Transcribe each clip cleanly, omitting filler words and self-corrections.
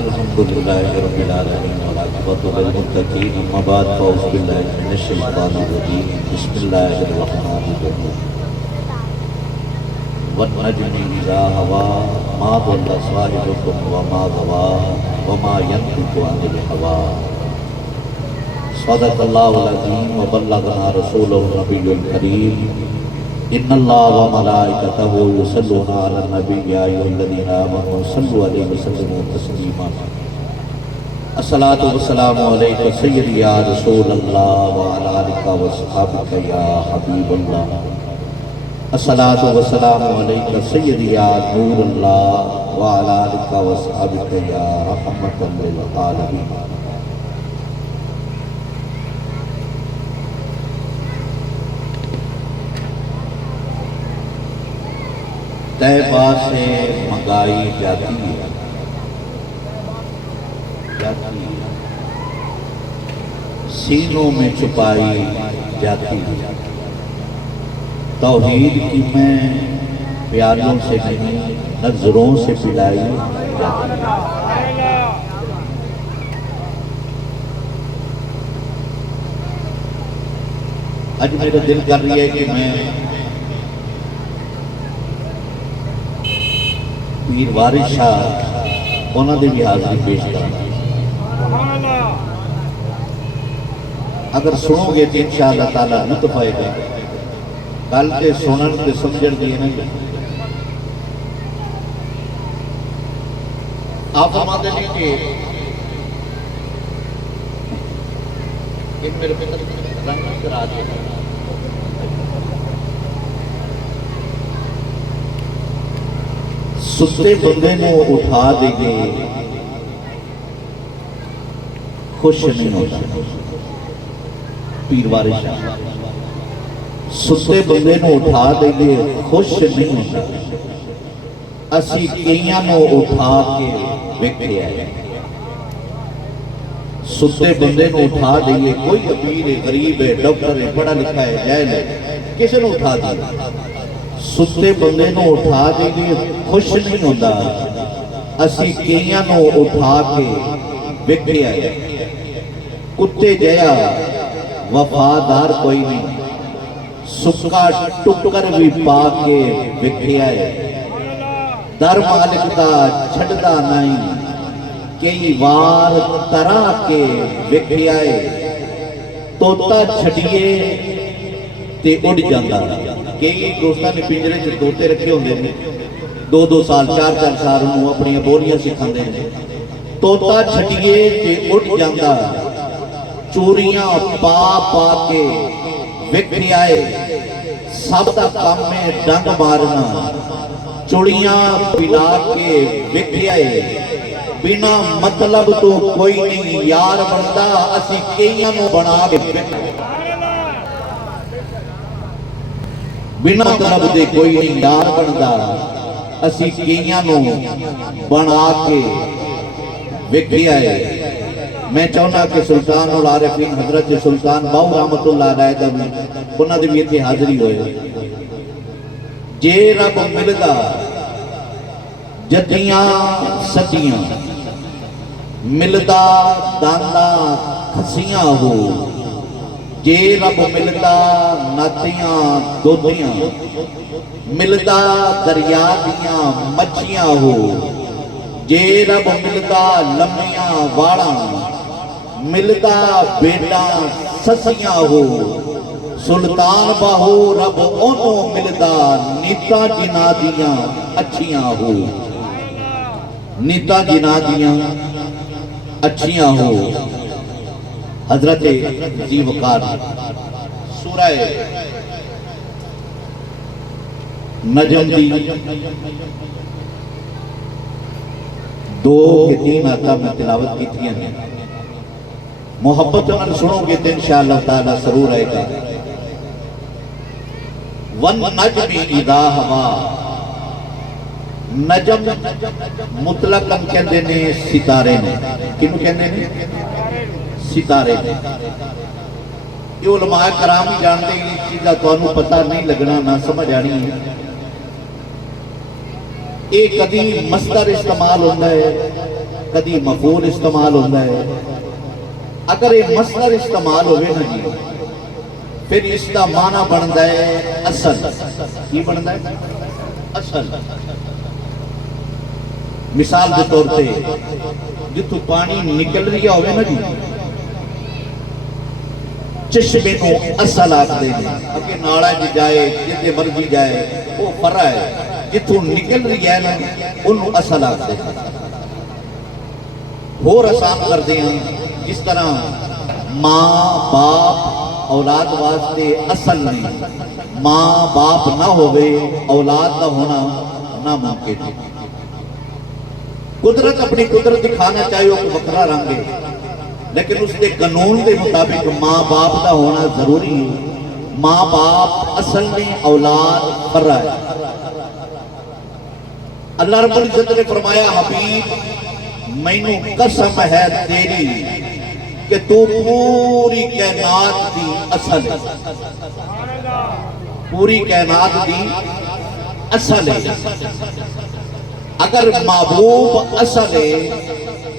الحمدللہ رب العالمین والعاقبۃ للمتقین اما بعد فاعوذ باللہ من الشیطان الرجیم بسم اللہ الرحمن الرحیم والنجم اذا هوى ما ضل صاحبكم وما غوى وما ينطق عن الهوى صدق اللہ العظیم وبلغنا رسوله النبی الکریم ان اللہ وملائکتہ یصلون علی النبی یا ایھا الذین آمنوا صلوا علیہ وسلموا تسلیما الصلاۃ والسلام علیک سیدی یا رسول اللہ وعلی آلک واصحابک یا حبیب اللہ الصلاۃ والسلام علیک سیدی یا نور اللہ وعلی آلک واصحابک یا رحمۃ للعالمین طیبہ سے منگائی جاتی ہے سینوں میں چھپائی جاتی ہے توحید کی میں پیالوں سے نہیں نظروں سے پلائی جاتی ہے آج میرا دل کر رہی ہے کہ میں پیر وارث شاہ انہوں نے بھی حاضری پیش کرنا اگر سنو گے تو انشاءاللہ تعالیٰ لطف آئے گا کل کے سنن کے سمجھن دیے نہیں آپ فرماتے ہیں کہ ان میرے پتر رنگ کرا دے ستے بندے کو اٹھا دیں گے خوش نہیں ہوتا پیر وارث شاہ ستے بندے کو اٹھا دیں گے خوش نہیں ہوتا اسی کئیاں کو اٹھا کے ویکھیا ہے ستے بندے کو اٹھا دیں گے کوئی امیر ہے غریب ہے ڈاکٹر ہے پڑھا لکھا ہے جاہل ہے کسی نے اٹھا دیا ستے بندے کو اٹھا دیں گے خوش نہیں ہوتا اسی کئیاں کو اٹھا کے ویکھیا ہے کتے جیا وفادار کوئی نہیں سکا ٹکر بھی پا کے ویکھیا ہے در مالک دا چھڑدا نہیں کئی وار ترا کے ویکھیا ہے توتا چھڑیے تے اڑ جاندا کئی دوستاں نے پنجرے چ طوطے رکھے ہوندے نے دو سال چار سال انہوں اپنی بولیاں سکھاندے نے طوطا چھٹیے تے اڑ جاندا چوریاں پا کے ویکھیا ہے سب دا کام میں ڈنگ مارنا چوڑیاں پلا کے ویکھیا ہے بنا مطلب تو کوئی نہیں یار بندا اسی کئیاں نوں بنا کے بنا مطلب دے کوئی نہیں یار بندا اسی کئیاں نوں بنا کے ویکھیا ہے میں چاہنا کہ سلطان العارفین حضرت سلطان باؤ رحمت اللہ علیہ دا بھی انہاں دی بھی اتنی حاضری ہوئے جے رب ملدا جدیاں سدیاں ملدا داندا کھسیاں ہو جے رب ملدا ناتیاں دودیاں ملدا دریا دیاں مچھیاں ہو جے رب ملدا لمیاں واڑاں ملدا بیٹا سسیاں ہو سلطان باہو رب انہوں ملدا نیتا جنا دیاں اچھیاں ہو نیتا جنا دیاں اچھیاں ہو حضرت ذی وقار سورہ نجم دی 2 کے 3 آتا میں تلاوت کی تھی ہیں محبت من سنو گے تو انشاءاللہ تعالیٰ ضرور آئے گا وَالنَّجْمِ اِذَا هَوَى نجم مطلقاً کہندے نے ستارے نے کنو کہندے نے ستارے نے یہ علماء کرام ہی جانتے ہیں اس چیزہ تو انہوں پتہ نہیں لگنا نہ سمجھ آنی ہے ایک قدیم مصدر استعمال ہوتا ہے کدی مفعول استعمال ہوتا ہے. اگر یہ مصدر استعمال ہوئے نا جی پھر اس کا معنی بنتا ہے اصل. کی بنتا ہے؟ اصل. مثال کے طور پہ جتوں پانی نکل رہا ہوئے نا جی چشمے کو اصل آکھدے ہیں. اگے ناڑا جی جائے جتے مرضی جائے وہ فرع ہے. جتوں نکل رہی ہے نا انہوں اصل آکھدے ہیں. اور آسان کردے ہیں جس طرح ماں باپ اولاد واسطے اصل نہیں. ماں باپ نہ ہوئے اولاد نہ ہونا ناممکن ہے. قدرت اپنی قدرت دکھانا چاہیے وہ بکرا رنگ ہے لیکن اس کے قانون کے مطابق ماں باپ کا ہونا ضروری ہے. ماں باپ اصل میں اولاد فرع ہے. اللہ رب العزت نے فرمایا حبیب مینوں قسم ہے تیری کہ تو پوری کائنات دی اصل ہے. پوری کائنات دی اصل ہے. اگر محبوب اصل ہے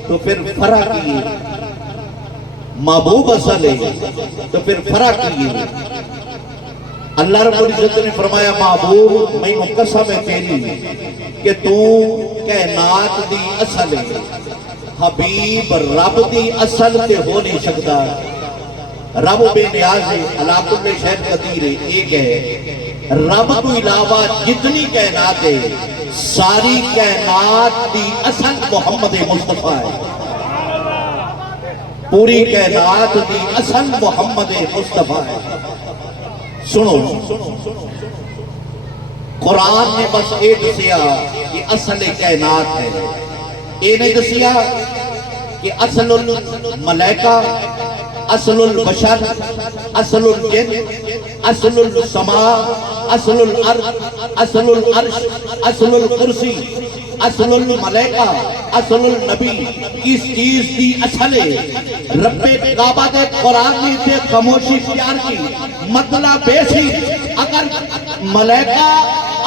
تو پھر فرع کی ہے. محبوب اصل ہے تو پھر فرع کی ہے. اللہ رب العزت نے فرمایا محبوب مینوں قسم ہے تیری کہ تو کائنات دی اصل ہے. حبیب رب دی اصل تے ہو نہیں سکتا. رب بے نیاز ہے علی کل شیء قدیر ہے. ایک ہے رب تو علاوہ جتنی کائنات ہے ساری کائنات دی اصل محمد مصطفیٰ ہے. پوری کائنات دی اصل محمد مصطفیٰ ہے. سنو قرآن نے بس یہ دسیا کہ اصل کائنات ہے. یہ نہیں دسیا کہ اصل الملائکہ اصل البشر اصل الجن اصل السماء اصل الارض اصل العرش اصل الکرسی اصل الملائکہ اصل النبی کس چیز دی اصل ہے. رب کعبہ دے قرآن نے تے خاموشی اختیار کی. مطلب بیسی اگر ملائکہ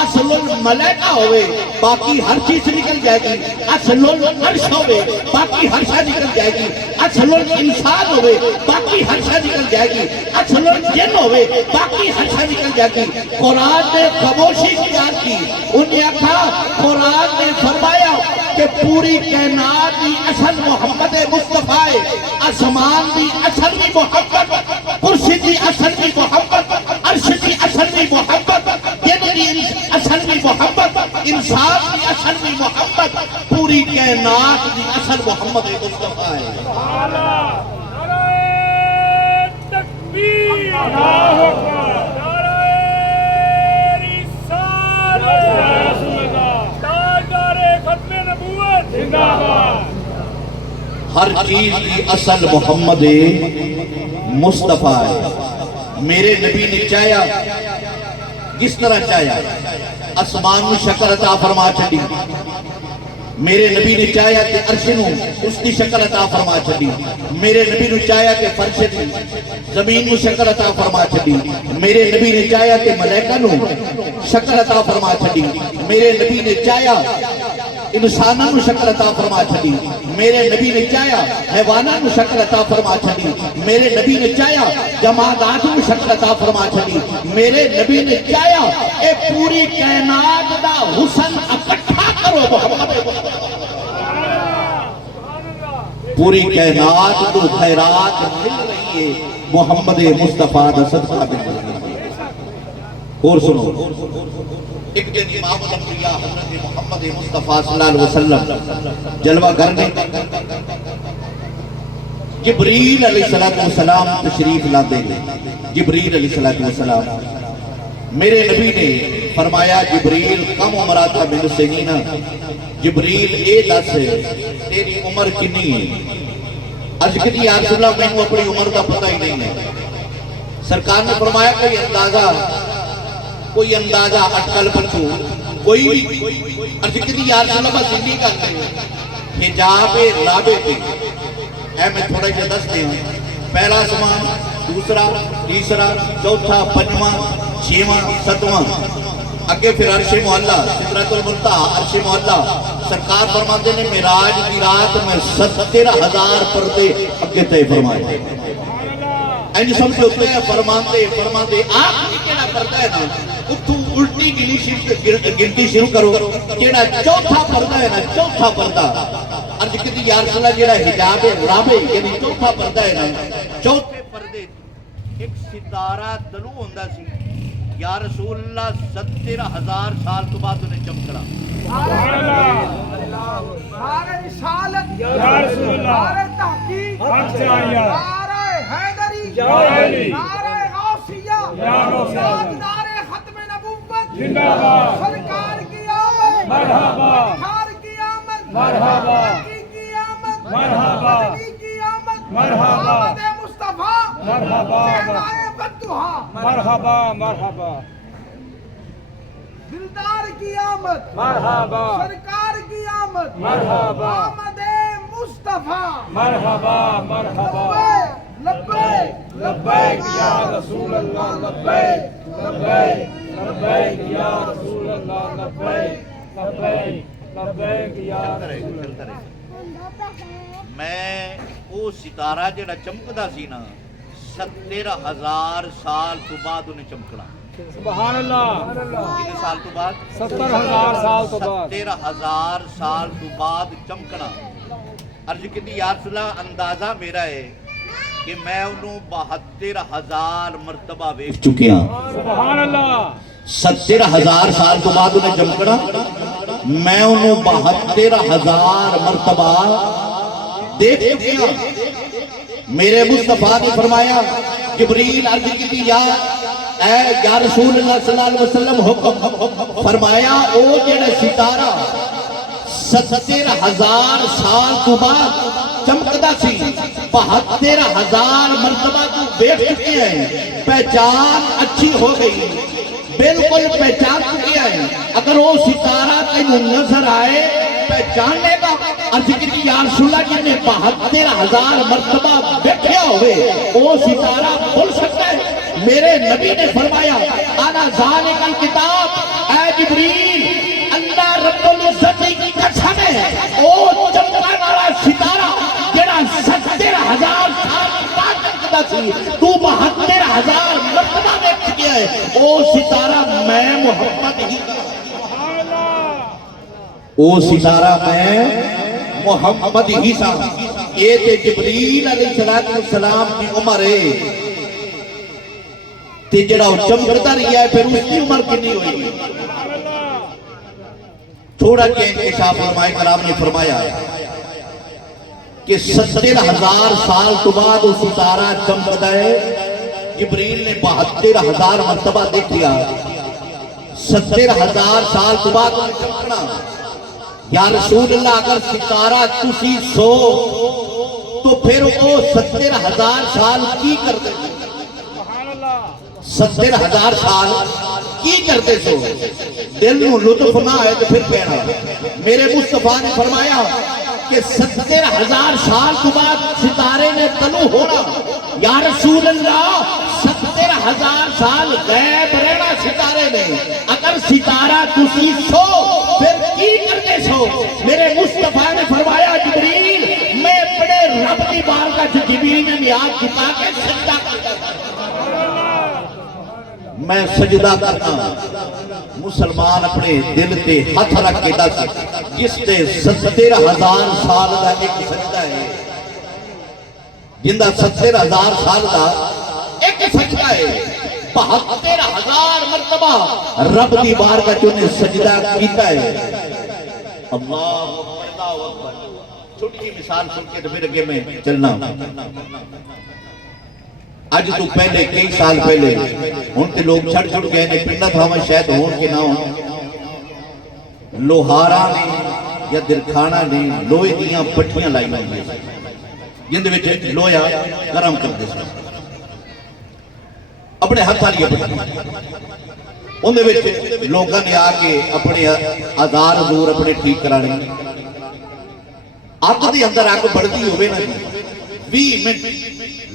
اصل الملائکہ ہوئے باقی ہر چیز نکل جائے گی. اصل العرش ہوئے باقی ہر شے نکل جائے گی. اصل الانسان ہوئے باقی ہر شے نکل جائے گی. اصل الجن ہوئے باقی ہر شے نکل جائے گی. قرآن نے خاموشی اختیار کی. انہیں کہا قرآن نے فرمایا کہ پوری کائنات دی اصل محمد مصطفیٰ ہے. آسمان دی اصل بھی محبت, کرسی دی اصل بھی محبت, عرش دی اصل بھی محبت, جن دی اصل بھی محبت, انسان دی اصل بھی محبت, پوری کائنات دی اصل محمد مصطفیٰ ہے. نعرہ تکبیر, نعرہ رسالت, تاجدار ختم نبوت زندہ باد. ہر چیز کی اصل محمد مصطفیٰ ہے. میرے نبی نے چاہیا جس طرح چاہیا آسمان میں شکل عطا فرما چھڑی. میرے نبی نے چاہیا کہ عرش نو اس کی شکل عطا فرما چھڑی. میرے نبی نے چاہیا کہ فرش دی زمین میں شکل عطا فرما چھڑی. میرے نبی نے چاہیا کہ ملائکہ نو شکل عطا فرما چھڑی. میرے نبی نے چاہیا انسانوں کو شکل عطا فرما چھڑی. میرے نبی نے چاہیا حیوانوں کو شکل عطا فرما چھڑی. میرے نبی نے چاہیا جمادات کو شکل عطا فرما چھڑی. میرے نبی نے چاہیا اے پوری کائنات دا حسن اکٹھا کرو محمد. پوری کائنات کو خیرات مل رہی ہے محمد مصطفیٰ دا صدقہ مل رہی ہے. اور سنو ایک دن امام الانبیاء حضرت محمد مصطفیٰ صلی اللہ علیہ وسلم جلوہ گر میں جبریل علیہ السلام تشریف لاتے ہیں. جبریل علیہ السلام میرے نبی نے فرمایا جبریل کم عمرہ تھا من سنین. جبریل اے دس تیری عمر کنی ہے. عرض کی یا رسول اللہ میں اپنی عمر کا پتہ ہی نہیں ہے. سرکار نے فرمایا کوئی اندازہ اٹکل پچھو کوئی بھی. عرض کی یا رسول اللہ زندگی کرتے ہیں حجاب رابع پہ اے میں تھوڑا جا دس دے ہوں. پہلا آسمان, دوسرا, تیسرا, چوتھا, پنجواں, چھواں, ستواں, اگے پھر عرش معلیٰ, سدرۃ المنتہا, عرش معلیٰ, سرکار فرماتے ہیں معراج کی رات میں 70,000 پردے اگے طے فرمائے اینج سمجھے ہوتے ہیں فرماتے آخری کیڑا پردہ ہے نا اتھو الٹی گنتی شروع کرو جیڑا چوتھا پردہ ہے نا چوتھا پردہ عرض کی یا رسول اللہ جیڑا حجاب رابع یعنی چوتھا پردہ ہے نا چوتھے پردے ایک ستارہ دلو ہوندہ سی یا رسول اللہ 70,000 سال تو بعد انہیں چمکڑا نعرہ رسالت یا رسول اللہ نعرہ تحقیق حق سے آئیہ نعرہ حیدری یا علی نعرہ غوثیہ یا غوثیہ نعرہ ختم نبوت زندہ باد سرکار کی آمد مرحبا سرکار کی آمد مرحبا نبی کی آمد مرحبا نبی کی آمد مرحبا آمد مصطفیٰ مرحبا چہرائے بددعا مرحبا مرحبا دلدار کی آمد مرحبا سرکار کی آمد مرحبا آمد مصطفیٰ مرحبا مرحبا لبیک لبیک یا رسول اللہ لبیک لبیک لبیک یا رسول اللہ لبیک لبیک لبیک یا رسول اللہ میں وہ ستارہ جڑا چمکدا سی نا 70,000 سال تو بعد انہیں چمکنا سبحان اللہ کتنے سال تو بعد 70,000 سال تو بعد 70,000 سال تو بعد چمکنا عرض کی یا رسول اللہ اندازہ میرا ہے کہ میں انہوں 72,000 مرتبہ ویکھ چکیا سبحان اللہ 70,000 سال تو بعد انہیں چمکنا میں انہوں 72,000 مرتبہ دیکھ چکیا میرے مصطفیٰ نے فرمایا جبریل عرض کی تھی یا رسول اللہ صلی اللہ علیہ وسلم حکم فرمایا او جڑا ستارہ 70,000 سال تو بعد چمکدا سی 72,000 مرتبہ تو دیکھ چکے ہیں پہچان اچھی ہو گئی بالکل پہچان چکے ہیں اگر وہ ستارہ تینوں نظر آئے پہچان لے گا عرض کی یا رسول اللہ جن نے 72,000 مرتبہ دیکھیا ہوئے وہ ستارہ بول سکتا ہے میرے نبی نے فرمایا انا ذالک الکتاب اے جبریل اللہ رب العزت کی قسم ہے او چمکنے والا ستارہ جڑا 70,000 سال بعد چمکدا سی تو 72,000 مرتبہ دیکھ گیا ہے او ستارہ میں محمد ہی او ستارہ میں محمد ہی سا یہ تے جبریل علیہ السلام کی عمر ہے تے جڑا چمکتا رہی ہے پھر اس کی عمر کنی ہوئی تھوڑا کہ انکشاف علماء کرام نے فرمایا کہ 70,000 سال تو بعد اس ستارہ چمکتا ہے جبریل نے 72,000 مرتبہ دیکھ لیا 70,000 سال تو بعد چمکنا یا رسول اللہ اگر ستارہ تسی سو تو پھر وہ 70,000 سال کی کرتے تھے 70,000 سال کی کرتے سو دل نو لطف نہ آئے تو پھر کہنا میرے مصطفیٰ نے فرمایا کہ 70,000 سال تو بعد ستارے نے طلوع ہونا یا رسول اللہ 70,000 سال غیب رہنا ستارے میں اگر ستارہ تسی سو پھر کی کرتے سو میرے مصطفیٰ نے فرمایا جبریل میں بڑے رب کی بارگاہ سے جبریل نے نیاز جھکا کے سجدہ کرتا میں سجدہ کرنا مسلمان اپنے دل تے ہاتھ رکھ کے دس جس تے 70,000 سال کا ایک سجدہ ہے جندہ 70,000 سال کا ایک سجدہ ہے 72,000 مرتبہ رب دی بارگاہ چونے سجدہ کیتا ہے اللہ اکبر چھوٹی کی مثال سن کے تو پھر اگے میں چلنا آج تو پہلے کئی سال پہلے ان کے لوگ چھڑ چھڑ گئے نے پنڈا تھا میں شاید ہون کے نہ ہوں لوہارا نے یا درکھانا نے لوہے دیاں پٹھیاں لائی ہوئی جن دے وچ لویا گرم کر دے اپنے ہاتھ والی پٹھی ان دے وچ لوگاں نے آ کے اپنے آزار حضور اپنے ٹھیک کرانے اگ دے اندر اگ بڑھتی ہوئے نا 20 منٹ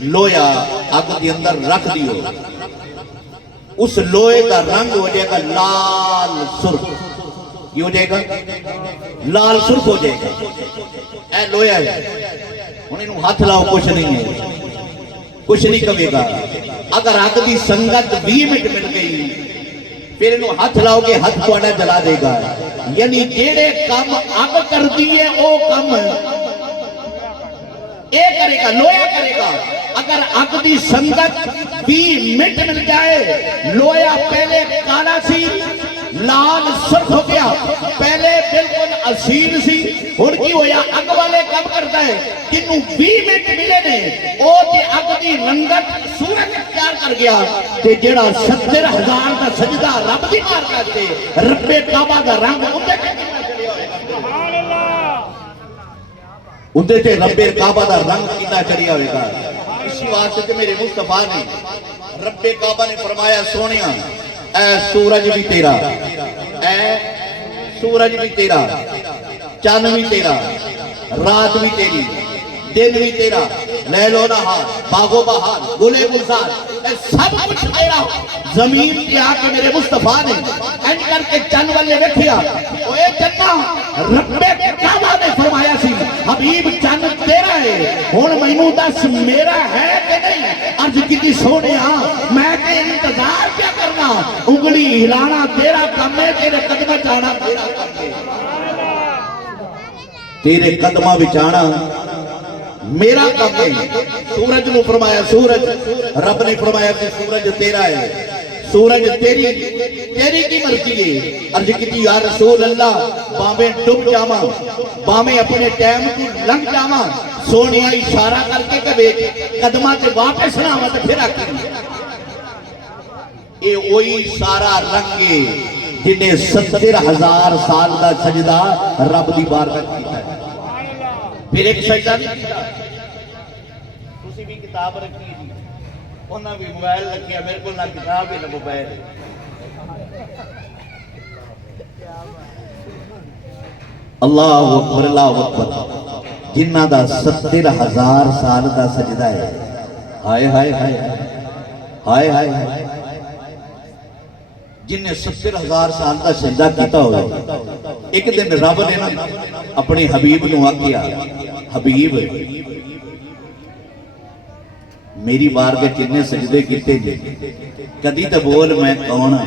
لویا اگ دے اندر رکھ دیو اس لوہے کا رنگ ہو جائے گا لال سرخ کی ہو جائے گا؟ لال سرخ ہو جائے گا. اے لویا ہے ہن اینوں ہاتھ لاؤ کچھ نہیں ہے, کچھ نہیں کہے گا. اگر اگ دی سنگت 20 منٹ مل گئی پھر اینوں ہاتھ لاؤ گے ہاتھ تہاڈا جلا دے گا. یعنی جیڑے کم اگ کردی ہے او کم اے کرے گا, لویا کرے گا. اگر اگ دی سنگت 20 منٹ مل جائے, لویا پہلے کالا سی لال سرخ ہو گیا, پہلے بالکل اصیل سی, ہن کی ہویا اگ والے کم کرتا ہے جنوں 20 منٹ ملے نے او تے اگ دی رنگت سورج اختیار کر گیا تے جڑا 70,000 دا سجدہ رب دی مار کرتے رب کعبہ دا رنگ اندے تے رب کعبہ دا رنگ کیتا چڑیا ہوئے گا. اسی واسطے تے میرے مصطفیٰ نے رب کعبہ نے فرمایا سونیا اے سورج بھی تیرا, اے سورج بھی تیرا, چاند بھی تیرا, رات بھی تیری, دن بھی تیرا, لیل و نہار, باغ و بہار, گلے گلزار, اے سب کچھ تیرا. زمین پہ آ کے میرے مصطفیٰ نے اینڈ کر کے چند والے رکھیا, اے چندہ رب کعبہ نے فرمایا سی حبیب چند تیرا ہے, ہن مینوں دس میرا ہے کہ نہیں؟ عرض کیتی سونے میں تے انتظار کیا کرنا, انگلی ہلانا تیرا کم ہے, تیرے قدمہ جانا تیرا کم ہے, تیرے قدمہ بچانا میرا کم ہے. سورج نے فرمایا سورج, رب نے فرمایا کہ سورج تیرا ہے, سورج تیری کی مرضی ہے. عرض کی یا رسول اللہ باہیں ڈب جاواں, باہیں اپنے ٹائم کو لنگ جاواں, سونیا اشارہ کر کے کبھی قدمہ تے واپس نہ آواں تے پھر آکے اے وہی سارا رنگ ہے جنہیں 70,000 سال دا سجدہ رب دی بارگاہ کیتا ہے. پھر ایک سجدہ نہیں کیتا, تسی بھی کتاب رکھی جی, انہاں بھی موبائل رکھیا, میرے کو نہ کتاب ہے نہ موبائل. اللہ اکبر اللہ اکبر. جنہ دا 70,000 سال دا سجدہ ہے, ہائے ہائے ہائے ہائے ہائے ہائے, جن نے 70,000 سال دا سجدہ کیتا ہوئے. ایک دن رب نے نا اپنے حبیب نو آکھیا حبیب میری بارگاہ کتنے سجدے کیتے جے, کدی تے بول میں کون ہاں,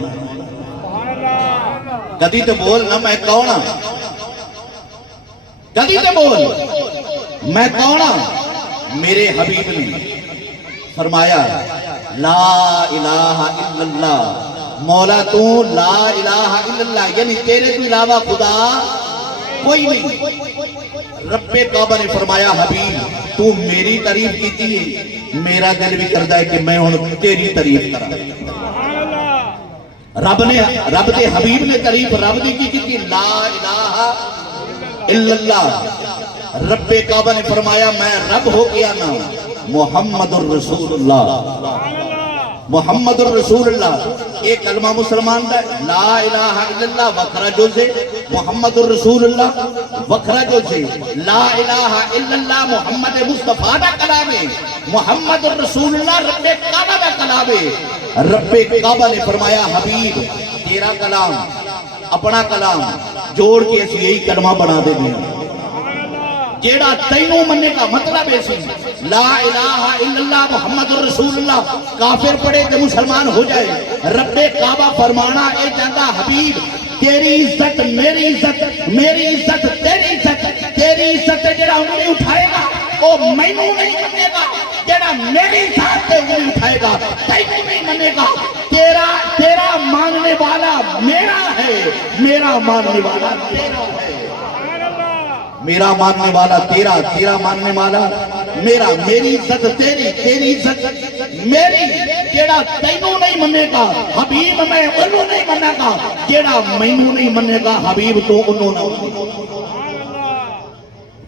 کدی تے بول نہ میں کون ہاں, کدی تے بول میں کون ہاں. میرے حبیب نے فرمایا لا الہ الا اللہ, مولا تو لا الہ الا اللہ, یعنی تیرے تو علاوہ خدا کوئی نہیں. رب کعبہ نے فرمایا حبیب تو میری تعریف کیتی ہے, میرا دل بھی کردہ ہے کہ میں ہن تیری تعریف کرا. رب دے حبیب نے تعریف رب دی کی لا الہ الا اللہ. رب کعبہ نے فرمایا میں رب ہو گیا نا محمد الرسول اللہ, محمد الرسول اللہ. ایک کلمہ مسلمان دا لا الہ الا اللہ وکھرا جو سے, محمد الرسول اللہ وکھرا جو سے. لا الہ الا اللہ محمد مصطفیٰ دا کلام ہے, محمد الرسول اللہ رب کعبہ دا کلام ہے. رب کعبہ نے فرمایا حبیب تیرا کلام اپنا کلام جوڑ کے اسی یہی کلمہ بنا دے دیں, جیڑا تینوں مننے کا مطلب ایسی لا الہ الا اللہ محمد الرسول اللہ. کافر پڑے کہ مسلمان ہو جائے. رب کعبہ فرمانا اے جاندہ حبیب تیری عزت میری عزت, میری عزت تیری عزت, تیری عزت جیڑا انگلی اٹھائے گا وہ مینوں نہیں منے گا, جیڑا میری ذات پہ انگلی اٹھائے گا تینوں نہیں منے گا. تیرا ماننے والا میرا ہے, میرا ماننے والا تیرا ہے, میرا ماننے والا تیرا, تیرا ماننے والا میرا, میری عزت تیری, تیری عزت میری. جیڑا تینوں نہیں منے گا حبیب میں انہوں نہیں منے گا, جیڑا مینوں نہیں منے گا حبیب تو انہوں نہ منے گا.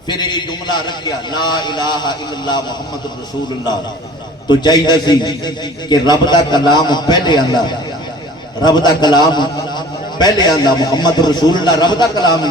پھر ایک جملہ رکھیا لا الہ الا اللہ محمد رسول اللہ. تو چاہیے سی کہ رب دا کلام پہلے آندا, رب دا کلام پہلے آندا, محمد رسول اللہ رب دا کلام ہے.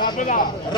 رب دا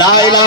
لا الہ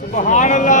سبحان اللہ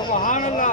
سبحان اللہ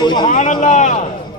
سبحان اللہ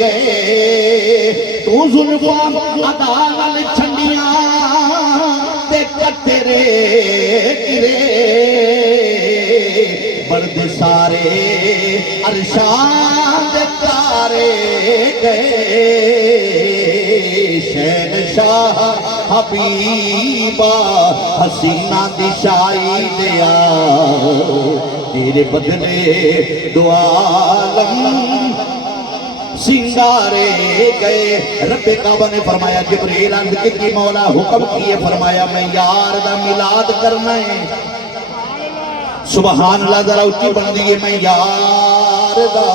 گئے تو زلفاں ادا نال چھنڈیاں تے کترے گرے برد سارے عرشاں دے تارے گئے شہنشاہ حبیبہ حسینہ دی شائی دیا تیرے بدلے دو عالم سنگارے گئے رب کعبہ نے فرمایا جبریل عرض کی مولا حکم کیے فرمایا میں یار دا میلاد کرنا ہے سبحان اللہ ذرا اچھی بن دیئے میں یار دا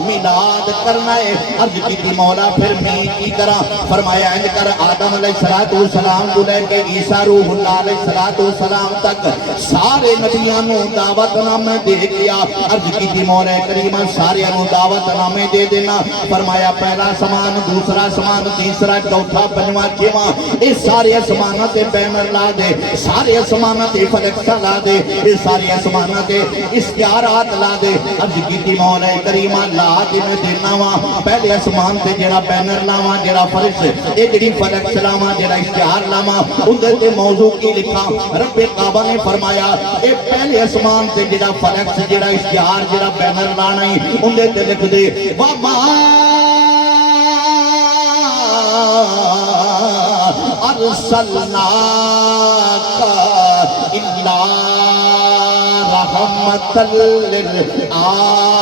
میلاد کرنا ہے عرض کی مولا پھر میں کی طرح فرمایا اند کر آدم علیہ السلام کو لے کے عیسیٰ روح اللہ علیہ السلام تک سارے نبیوں دعوت نامے دے دیا عرض کی مولا کریمہ سارے دعوت نامے دے دینا فرمایا پہلا سمان دوسرا سمان تیسرا چوتھا پنجواں چھواں اس سارے اسمانہ تے بینر لا دے سارے اسمانہ تے فلکسہ لا دے اس سارے اسمانہ تے اشتہارات لا دے عرض کی مولا کریمہ لا دے میں دینا وہاں پہلے اسمان تے جڑا بینر لاواں جڑا فرش ایک جڑی فلکس لاواں جڑا اشتہار لاواں اندر تے موضوع کی لکھا رب کعبہ نے فرمایا اے پہلے اسمان تے جڑا فلکس جڑا اشتہار جڑا بینر لانا ہی اندر تے لکھ دے وَمَا أَرْسَلْنَاكَ إِلَّا رَحْمَةً لِلْعَالَمِينَ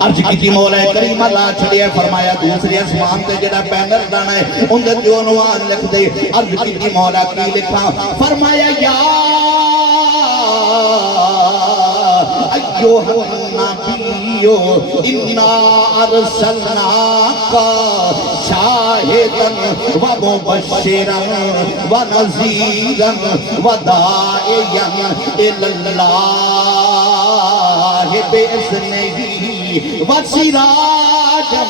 عرض کی مولا کریم اللہ چھڑیا فرمایا دوسری اسمان تے جڑا بینر لانا ہے اندر جو عنوان لکھ دے عرض کی مولا کی لکھا فرمایا یا ایوہ النبیو انا ارسلناک شاہدا و مبشرا و نذیرا و داعیا الاللہ بإذنہ و سراجا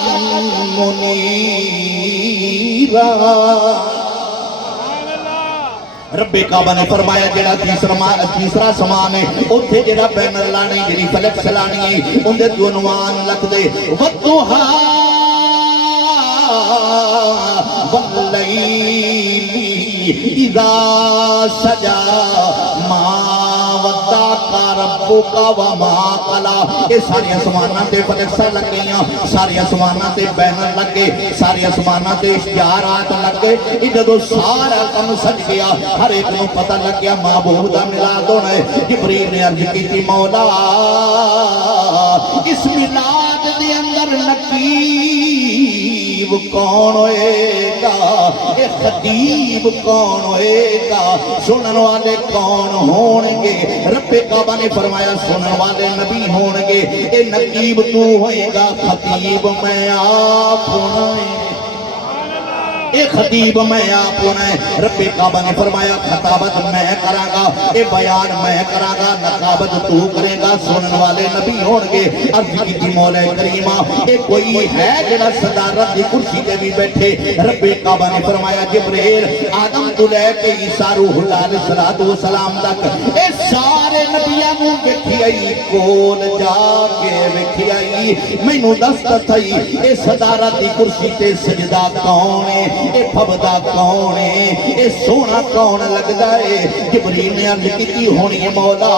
منیرا رب کعبہ نے فرمایا جڑا تیسرا سمان ہے اتھے جڑا بینر لانی جڑی فلکس لانی ہے اندر جو عنوان لکھ دے وَالضُّحَا وَاللَّيْلِ اِذَا سَجَا مَا وَدَّعَكَ رَبُّكَ وَمَا قَلَا اے ساری اسمانہ تے فلکسہ لگ گئیاں ساری اسمانہ تے بینر لگ گئے ساری اسمانہ تے اشتہارات لگ گئے جدو سارا کم سج گیا ہر ایک نو پتہ لگ گیا معبود دا میلاد ہونا ہے جبریل نے عرض کی تھی مولا اس میلاد دے اندر نقیب کون ہوئے گا اے خطیب کون ہوئے گا سنن والے کون ہونگے رب کعبہ نے فرمایا سنن والے نبی ہونگے اے نقیب تو ہوئے گا خطیب میں آپ ہوئے اے خطیب میں آپ ہوئے رب کعبہ نے فرمایا خطابت میں کراں گا اے بیان میں کراں گا نقابت تو کرے گا سنن والے نبی ہونگے عرض کی تھی مولا کریمہ اے کوئی ہے جنہ صدارت دی کرسی کے بھی بیٹھے رب کعبہ نے فرمایا جبریل آدم تو لے کے عیسیٰ روح اللہ علیہ السلام تک اے سارے نبیوں کو بیٹھی آئی کول جا کے بیٹھی آئی میں نو دستت آئی اے صدارت دی کرسی تے سجدہ کونے اے پھبدا کون ہے اے سونا کون لگ جائے جبریل نے عرض کی ہونی مولا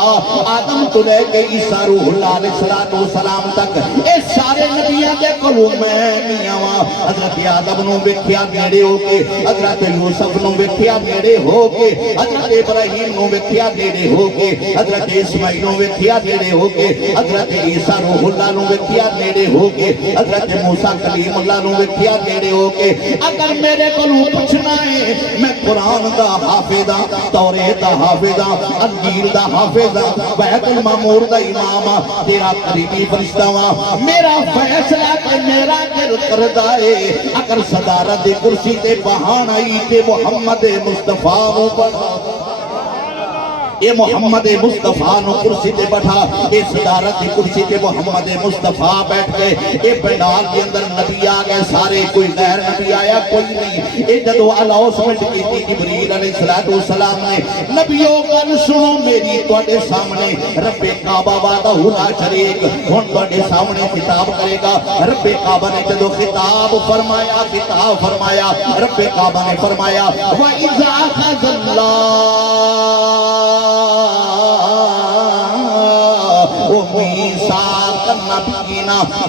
آدم تو لے کے عیسیٰ روح اللہ علیہ السلام تک اے سارے نبیوں دے کلو میں میاں حضرت آدم نو ویکھیا نیڑے ہو کے حضرت یوسف نو ویکھیا نیڑے ہو کے حضرت ابراہیم نو ویکھیا نیڑے ہو کے حضرت اسماعیل نو ویکھیا نیڑے ہو کے حضرت عیسیٰ روح اللہ نو ویکھیا نیڑے ہو کے حضرت موسیٰ کلیم اللہ نو ویکھیا نیڑے ہو کے اگر میرے کو پوچھنا ہے میں قرآن دا حافظہ توریت دا حافظہ انجیل دا حافظہ بیت المعمور دا امام تیرا قریبی فرشتہ ہوا میرا فیصلہ کہ میرا دل کردہ ہے اگر صدارت دی کرسی تے بہان آئی تے محمد مصطفیٰ پر یہ محمد مصطفیٰ نو کرسی تے بٹھا، یہ صدارت دی کرسی تے محمد مصطفیٰ بیٹھ گئے، یہ پنڈال کے اندر نبی آ گئے سارے، کوئی غیر نبی آیا کوئی نہیں۔ یہ جدو اناؤنسمنٹ کی تھی جبریل علیہ السلام نے، نبیوں گل سنو میری تواڈے سامنے رب کعبہ وحدہ لا شریک ہن تواڈے سامنے خطاب کرے گا۔ رب کعبہ نے جدو خطاب فرمایا رب کعبہ نے فرمایا وَإِذَا أَخَذَ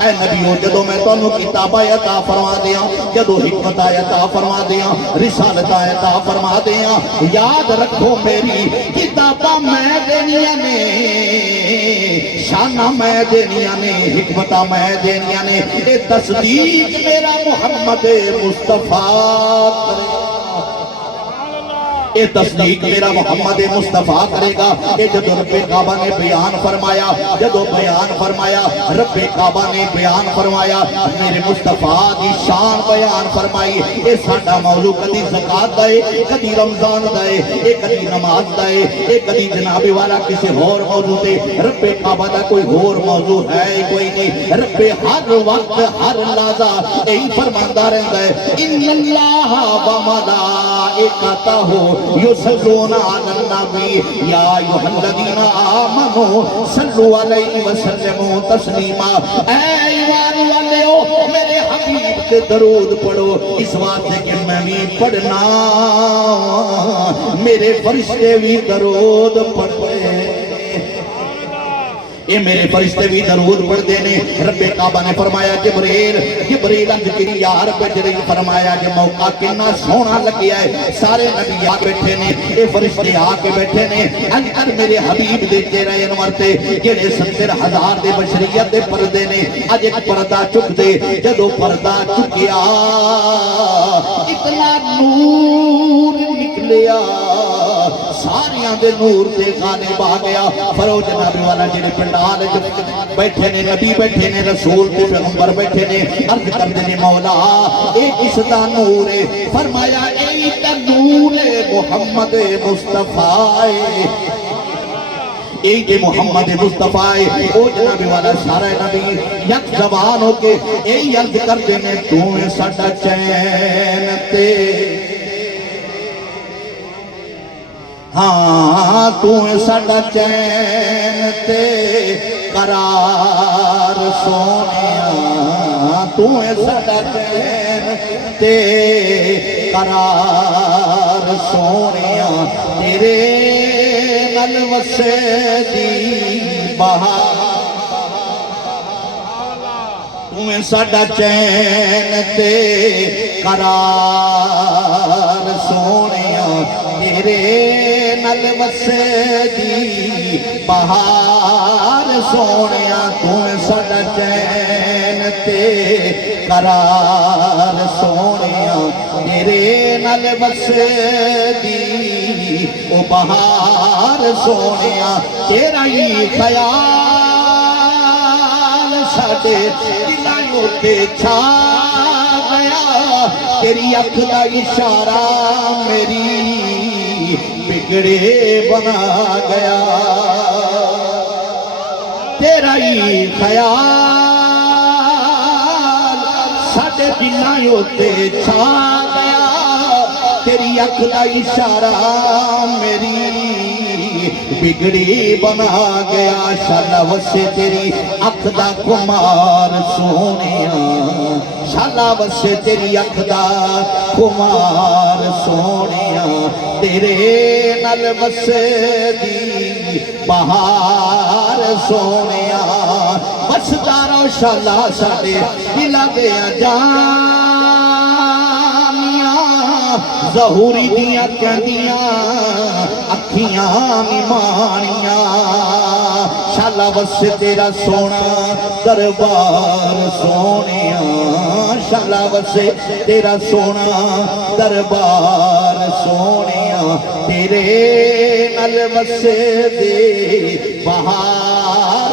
اے نبیو جدو میں تانوں کتاب عطا فرما دیاں، جدو حکمت عطا فرما دیاں، رسالت عطا فرما دیاں، یاد رکھو میری کتاباں میں دینیاں نے، شانہ میں دینیاں نے، حکمتہ میں دینیاں نے، اے تصدیق میرا محمد مصطفیٰ کرے گا، یہ تصدیق میرا محمد مصطفیٰ کرے گا۔ یہ جدو رب کعبہ نے بیان فرمایا، جدو بیان فرمایا رب کعبہ نے بیان فرمایا، میرے مصطفیٰ دی شان بیان فرمائی۔ یہ ساڈا موضوع کدی زکات دے، کدی رمضان دے، یہ کدی نماز دے، یہ کدی جناب والا کسی اور موضوع دے، رب کعبہ دا کوئی اور موضوع ہے کوئی نہیں۔ رب ہر وقت ہر لحظہ یہی فرماندا رہندا ہے ان اللہ و ملائکتہ یصلون علی النبی یا ایھا الذین آمنوا صلوا علیہ وسلموا تسلیما۔ اے ایمان والےو میرے حبیب کے درود پڑھو، اس واسطے کہ میں بھی پڑھنا، میرے فرشتے بھی درود پڑھے، یہ میرے فرشتے بھی درود پڑھ دینے۔ رب کعبہ نے فرمایا جبریل عرض کی یا رب جبریل فرمایا کہ موقع کنا سونا لگیا ہے، سارے نبی آ بیٹھے نے، یہ فرشتے آ کے بیٹھے نے، اگر میرے حبیب دے چہرے انور تے جڑے 70,000 دے بشریت دے پردے نے، اج ایک پردہ چک دے، جدو پردہ چکیا اتنا نور نکلیا، ساریاں دے نور دے غالب آ گیا۔ فروج نبی والا جڑے پنڈال بیٹھے نے، نبی بیٹھے نے، رسول تے پیغمبر بیٹھے نے، عرض کر دے مولا اے کس دا نور ہے؟ فرمایا اے تے نور محمد مصطفیٰ اے جے محمد مصطفیٰ او جناب والا سارا نبی یک زبان ہو کے اے عرض کر دے نے تو ساڈا چین تے ہاں تو ساڈا چین تے قرار سونیا، تو ساڈا چین تے قرار سونیا، تیرے نال وسے دی بہار، تو ساڈا چین تے قرار سونیا، تیرے نال وسے دی بہار سونیا، تو ساڈا چین تے قرار سونیا، تیرے نال وسے دی او بہار سونیا، تیرا ہی خیال ساڈے دلاں تے چھا گیا، تیری اکھ دا اشارہ میری بگڑے بنا گیا، تیرا ہی خیال ساڈے دلاں تے چھا گیا، تیری اکھ دا اشارہ میری بگڑی بنا گیا، شالا وسے تیری اکھ دا کمار سونیا، شالا وسے تیری اکھ دا کمار سونیا، تیرے نال وسے دی بہار سونیا، بسدارو شالا ساڈے دلاں دے جانیاں، ظہوری دیاں کہندیاں اکھیاں مانیاں، شالا وسے تیرا سونا دربار سونیا، شالا وسے تیرا سونا دربار سونیا، تیرے نال وسے دے بہار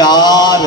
4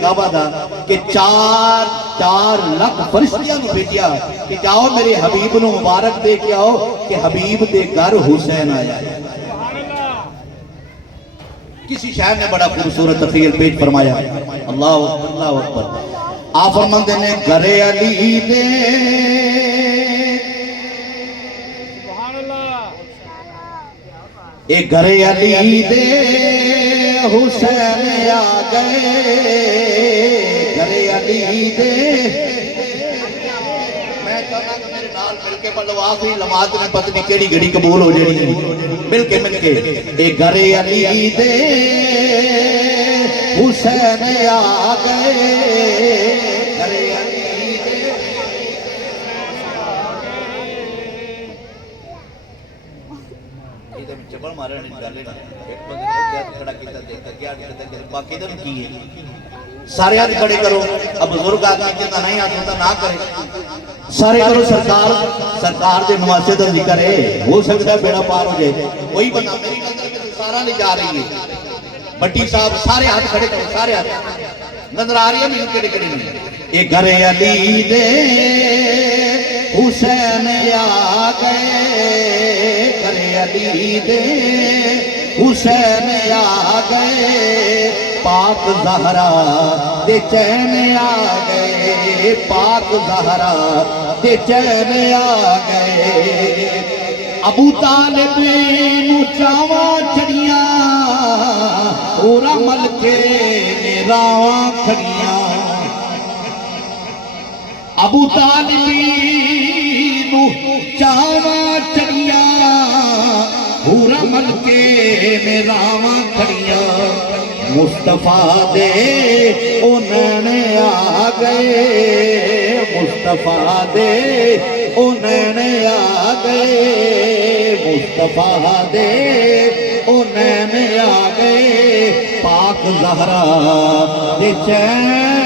کعبہ دا کہ 4 لاکھ فرشتیاں نو بھیجیا کہ جاؤ میرے حبیب نو مبارک دے کے آؤ کہ حبیب دے گھر حسین آیا ہے۔ سبحان اللہ کسی شاعر نے بڑا خوبصورت تخیل پیش فرمایا اللہ اکبر اللہ اکبر آپ فرماندے نے گھر علی دے سبحان اللہ اے گھر علی دے حسین آ گئے گھر علی دے میں چاہتا کہ میرے نال مل کے پڑھو آخری لمحات میں پتہ نہیں کیڑی گھڑی قبول ہو جڑی مل کے اے گھر علی دے حسین آ گئے گھر علی دے یہ تو چپڑ مارے نہیں ڈالے نا ایک بندے نے کیا کھڑا کیتا دیتا کیا کیتا باقی تو کی ہے سارے ہاتھ کھڑے کرو اب بزرگ آدمی جتنا نہیں آتا ہوتا نہ کرے سارے کرو سرکار دے نواسے دا ذکر ہے ہو سکتا ہے بیڑا پار ہو جائے وہی بندہ میری نظر میں تو سارا نہیں جا رہی ہے بٹی صاحب سارے ہاتھ کھڑے کرو سارے ہاتھ نظر آ رہی ہے میں کڑے کڑے نہیں اے گھر علی دے حسین آ گئے گھر علی دے حسین آ گئے پاک زہرا دے چین آ گئے پاک زہرا دے چین آ گئے ابو طالب نو چاواں چڑیاں اورا مل کے راواں کھڑیاں ابو طالب نو چاواں چڑیاں اورا مل کے راواں کھڑیاں مصطفیٰ دے او نین آ گئے مصطفیٰ دے او نین آ گئے مصطفیٰ دے او نین آ گئے پاک زہرا دے چین